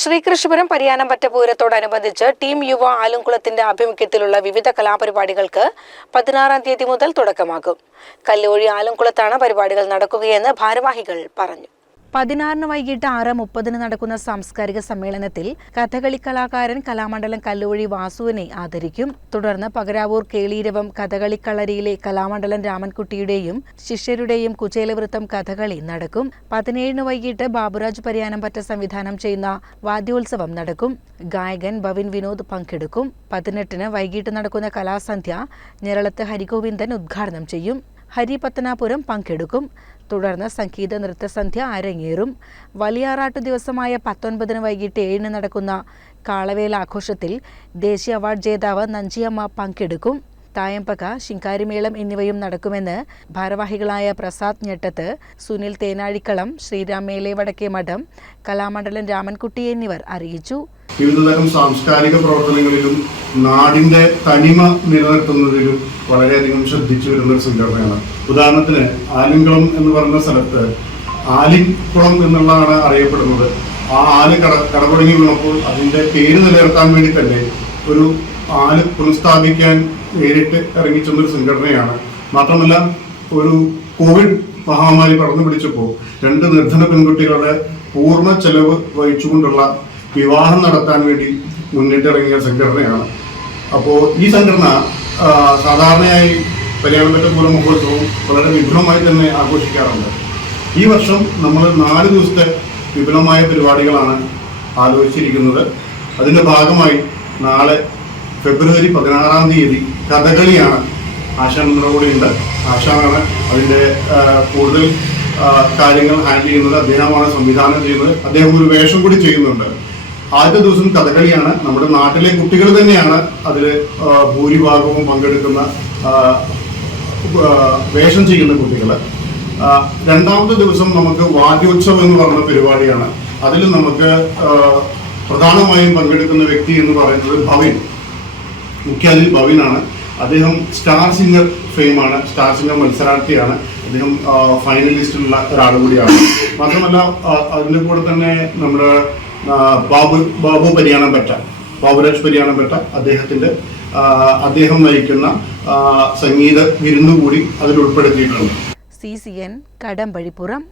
Sreekrishnapuram Pariyanampatta പൂരത്തോടനുബന്ധിച്ച് team യുവ ആലുംകുളത്തിന്റെ ആഭിമുഖ്യത്തിലുള്ള വിവിധ കലാപരിപാടികൾക്ക് 16-ാം തീയതി മുതൽ തുടക്കമാകും. കല്ലോഴി ആലുംകുളത്താണ് പരിപാടികൾ നടക്കുകയെന്ന് ഭാരവാഹികൾ പറഞ്ഞു. 16-ന് വൈകിട്ട് 6:30 നടക്കുന്ന സാംസ്കാരിക സമ്മേളനത്തിൽ കഥകളി കലാകാരൻ കലാമണ്ഡലം കല്ലോഴി വാസുവിനെ ആദരിക്കും. തുടർന്ന് പകരാവൂർ കേളീരവം കഥകളിക്കളരിയിലെ കലാമണ്ഡലം രാമൻകുട്ടിയുടെയും ശിഷ്യരുടെയും കുചേലവൃത്തം കഥകളി നടക്കും. 17-ന് വൈകിട്ട് ബാബുരാജ് പരിയാനംപറ്റ സംവിധാനം ചെയ്യുന്ന വാദ്യോത്സവം നടക്കും. ഗായകൻ ഭവിൻ വിനോദ് പങ്കെടുക്കും. 18-ന് വൈകിട്ട് നടക്കുന്ന കലാസന്ധ്യ ഞെരളത്ത് ഹരിഗോവിന്ദൻ ഉദ്ഘാടനം ചെയ്യും. ഹരി പത്തനാപുരം പങ്കെടുക്കും. തുടർന്ന് സംഗീത നൃത്തസന്ധ്യ അരങ്ങേറും. വലിയാറാട്ടു ദിവസമായ 19-ന് വൈകിട്ട് 7-ന് നടക്കുന്ന കാളവേല ആഘോഷത്തിൽ ദേശീയ അവാർഡ് ജേതാവ് നഞ്ചിയമ്മ പങ്കെടുക്കും. തായമ്പക, ശിങ്കാരിമേളം എന്നിവയും നടക്കുമെന്ന് ഭാരവാഹികളായ പ്രസാദ് ഞെട്ടത്ത്, സുനിൽ തേനാഴിക്കളം, ശ്രീരാം മേലെ വടക്കേ മഠം, കലാമണ്ഡലം രാമൻകുട്ടി എന്നിവർ അറിയിച്ചു. വിവിധതരം സാംസ്കാരിക പ്രവർത്തനങ്ങളിലും നാടിന്റെ തനിമ നിലനിർത്തുന്നതിലും വളരെയധികം ശ്രദ്ധിച്ചു വരുന്ന ഒരു സംഘടനയാണ്. ഉദാഹരണത്തിന് ആലിംകുളം എന്ന് പറയുന്ന സ്ഥലത്ത് ആലിംകുളം എന്നുള്ളതാണ് അറിയപ്പെടുന്നത്. ആ ആല് കടപുഴങ്ങി വീണപ്പോൾ അതിന്റെ പേര് നിലനിർത്താൻ വേണ്ടി തന്നെ ഒരു ആല് പുനഃസ്ഥാപിക്കാൻ നേരിട്ട് ഇറങ്ങിച്ചെന്നൊരു സംഘടനയാണ്. മാത്രമല്ല, ഒരു കോവിഡ് മഹാമാരി പടർന്നു പിടിച്ചപ്പോൾ 2 നിർധന പെൺകുട്ടികളുടെ പൂർണ്ണ ചെലവ് വഹിച്ചുകൊണ്ടുള്ള വിവാഹം നടത്താൻ വേണ്ടി മുന്നിട്ടിറങ്ങിയ സംഘടനയാണ്. അപ്പോൾ ഈ സംഘടന സാധാരണയായി പരിയാനംപറ്റ പൂരം മഹോത്സവം വളരെ വിപുലമായി തന്നെ ആഘോഷിക്കാറുണ്ട്. ഈ വർഷം നമ്മൾ 4 ദിവസത്തെ വിപുലമായ പരിപാടികളാണ് ആലോചിച്ചിരിക്കുന്നത്. അതിൻ്റെ ഭാഗമായി നാളെ ഫെബ്രുവരി 16-ാം തീയതി കഥകളിയാണ്. ആശാൻ നമ്മുടെ കൂടെ ഉണ്ട്. ആശാനാണ് അതിൻ്റെ കൂടുതൽ കാര്യങ്ങൾ ഹാൻഡിൽ ചെയ്യുന്നത്. അദ്ദേഹമാണ് സംവിധാനം ചെയ്യുന്നത്. അദ്ദേഹം ഒരു വേഷം കൂടി ചെയ്യുന്നുണ്ട്. ആദ്യത്തെ ദിവസം കഥകളിയാണ്. നമ്മുടെ നാട്ടിലെ കുട്ടികൾ തന്നെയാണ് അതിൽ ഭൂരിഭാഗവും പങ്കെടുക്കുന്ന വേഷം ചെയ്യുന്ന കുട്ടികൾ. 2ാമത്തെ ദിവസം നമുക്ക് വാദ്യോത്സവം എന്ന് പറയുന്ന പരിപാടിയാണ്. അതിൽ നമുക്ക് പ്രധാനമായും പങ്കെടുക്കുന്ന വ്യക്തി എന്ന് പറയുന്നത് ഭവിൻ, മുഖ്യാതിഥി ഭവിനാണ്. അദ്ദേഹം സ്റ്റാർ സിംഗർ ഫെയിമാണ്. സ്റ്റാർ സിംഗർ മത്സരാർത്ഥിയാണ്. അദ്ദേഹം ഫൈനലിസ്റ്റിലുള്ള ഒരാൾ കൂടിയാണ്. മാത്രമല്ല, അതിൻ്റെ കൂടെ തന്നെ നമ്മുടെ ബാബു പരിയാനംപറ്റ, ബാബുരാജ് പരിയാനംപറ്റ, അദ്ദേഹം നയിക്കുന്ന സംഗീത വിരുന്നുകൂടി അതിൽ ഉൾപ്പെടുത്തിയിട്ടുണ്ട്. CCN കടമ്പഴിപ്പുറം.